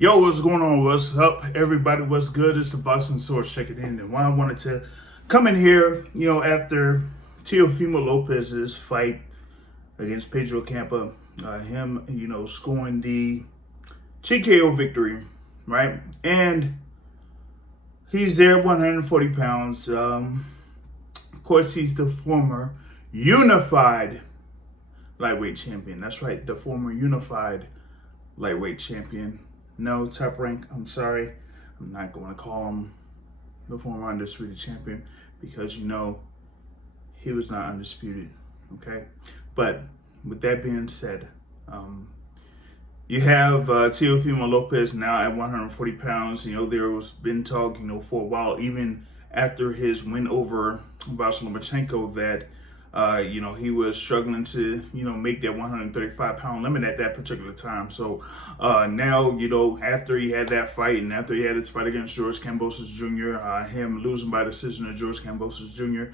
Yo, what's going on? What's up, everybody? What's good? It's the Boston Source checking in. And why I wanted to come in here, after Teofimo Lopez's fight against Pedro Campa, him, scoring the TKO victory, right? And he's there, 140 pounds. Of course, he's the former unified lightweight champion. That's right, the former unified lightweight champion. No, Top Rank, I'm sorry. I'm not going to call him the former undisputed champion because, he was not undisputed, okay? But with that being said, you have Teofimo Lopez now at 140 pounds. There was been talk, for a while, even after his win over Vasyl Lomachenko, that he was struggling to, make that 135-pound limit at that particular time. So now, after he had that fight and after he had his fight against George Kambosos Jr., him losing by decision to George Kambosos Jr.,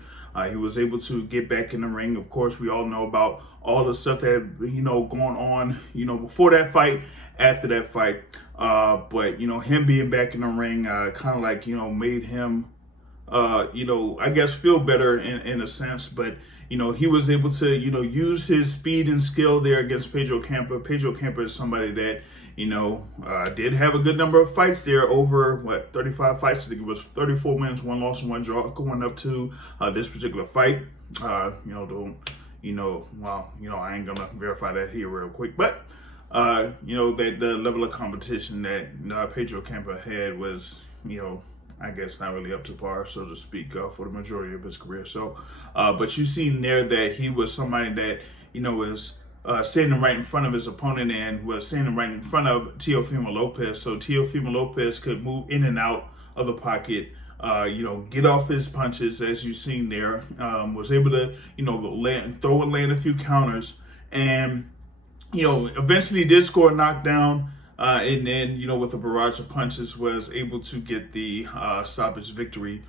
he was able to get back in the ring. Of course, we all know about all the stuff that had, going on, before that fight, after that fight. But, him being back in the ring kind of like, made him, I guess feel better in a sense. But, he was able to, use his speed and skill there against Pedro Campa. Pedro Campa is somebody that, did have a good number of fights there over, 35 fights. I think it was 34 wins, 1 loss, and 1 draw going up to this particular fight. I ain't going to verify that here real quick. But, that the level of competition that Pedro Campa had was, I guess not really up to par, so to speak, for the majority of his career. So, but you seen there that he was somebody that, was standing right in front of his opponent and was standing right in front of Teofimo Lopez. So Teofimo Lopez could move in and out of the pocket, get off his punches, as you've seen there, was able to, throw and land a few counters, and, eventually did score a knockdown. And then, with a barrage of punches, was able to get the stoppage victory,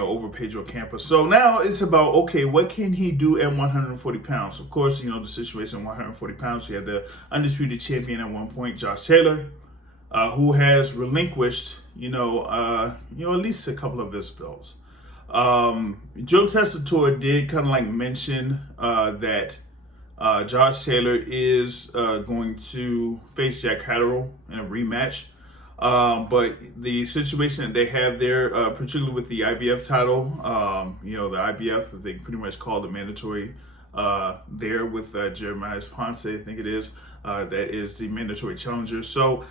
over Pedro Campa. So now it's about, okay, what can he do at 140 pounds? Of course, the situation at 140 pounds, you had the undisputed champion at one point, Josh Taylor, who has relinquished, at least a couple of his belts. Joe Tessitore did kind of like mention that Josh Taylor is going to face Jack Catterall in a rematch. But the situation that they have there, particularly with the IBF title, the IBF, they pretty much called it mandatory there with Jeremiah Ponce, I think it is, that is the mandatory challenger. So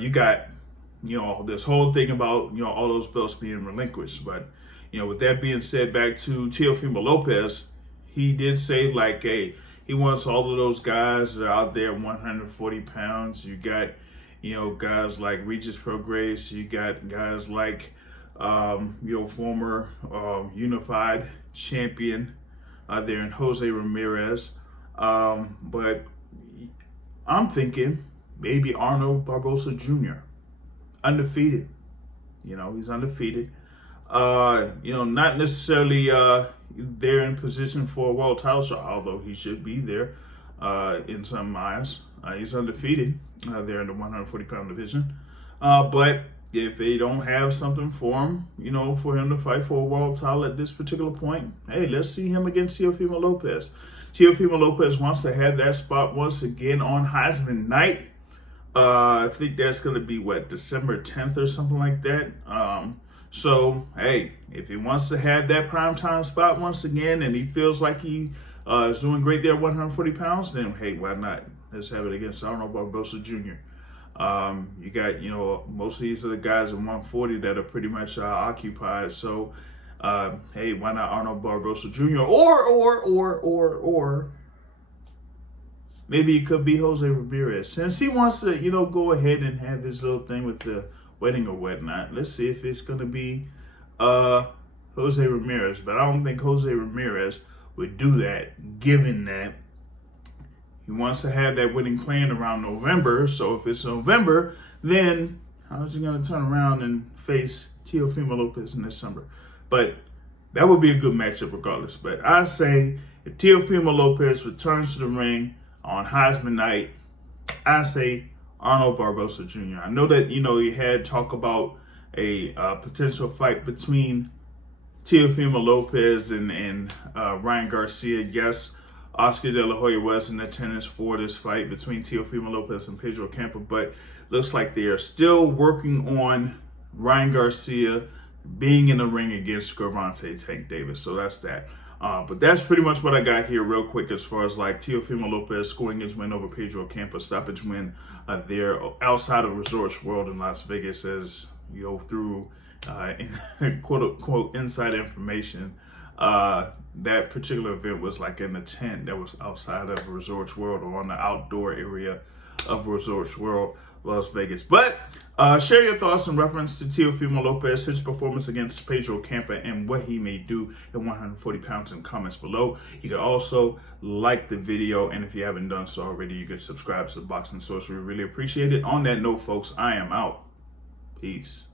you got, this whole thing about, all those belts being relinquished. But, with that being said, back to Teofimo Lopez, he did say, like, hey, he wants all of those guys that are out there 140 pounds. You got, guys like Regis Prograis. You got guys like, former unified champion there in Jose Ramirez. But I'm thinking maybe Arnold Barbosa Jr. Undefeated. He's undefeated. Not necessarily there in position for a world title shot, although he should be there in some eyes. He's undefeated there in the 140-pound division. But if they don't have something for him, for him to fight for a world title at this particular point, hey, let's see him against Teofimo Lopez. Teofimo Lopez wants to have that spot once again on Heisman night. I think that's going to be, December 10th or something like that. So, hey, if he wants to have that primetime spot once again and he feels like he is doing great there at 140 pounds, then, hey, why not? Let's have it against Arnold Barbosa Jr. You got, most of these are the guys at 140 that are pretty much occupied. So, hey, why not Arnold Barbosa Jr.? Or maybe it could be Jose Ramirez. Since he wants to, go ahead and have his little thing with the wedding or whatnot, let's see if it's going to be Jose Ramirez. But I don't think Jose Ramirez would do that, given that he wants to have that wedding planned around November. So if it's November, then how is he going to turn around and face Teofimo Lopez in December? But that would be a good matchup regardless. But I say if Teofimo Lopez returns to the ring on Heisman night, I say Arnold Barbosa Jr. I know that, you had talk about a potential fight between Teofimo Lopez and Ryan Garcia. Yes, Oscar De La Hoya was in attendance for this fight between Teofimo Lopez and Pedro Campa, but looks like they are still working on Ryan Garcia being in the ring against Gervonta Tank Davis. So that's that. But that's pretty much what I got here real quick as far as like Teofimo Lopez scoring his win over Pedro Campa, stoppage win there outside of Resorts World in Las Vegas, as through quote unquote inside information. That particular event was like in a tent that was outside of Resorts World, or on the outdoor area of Resorts World, Las Vegas. But share your thoughts in reference to Teofimo Lopez, his performance against Pedro Campa, and what he may do at 140 pounds in comments below. You can also like the video, and if you haven't done so already, you can subscribe to the Boxing Source. We really appreciate it. On that note, folks, I am out. Peace.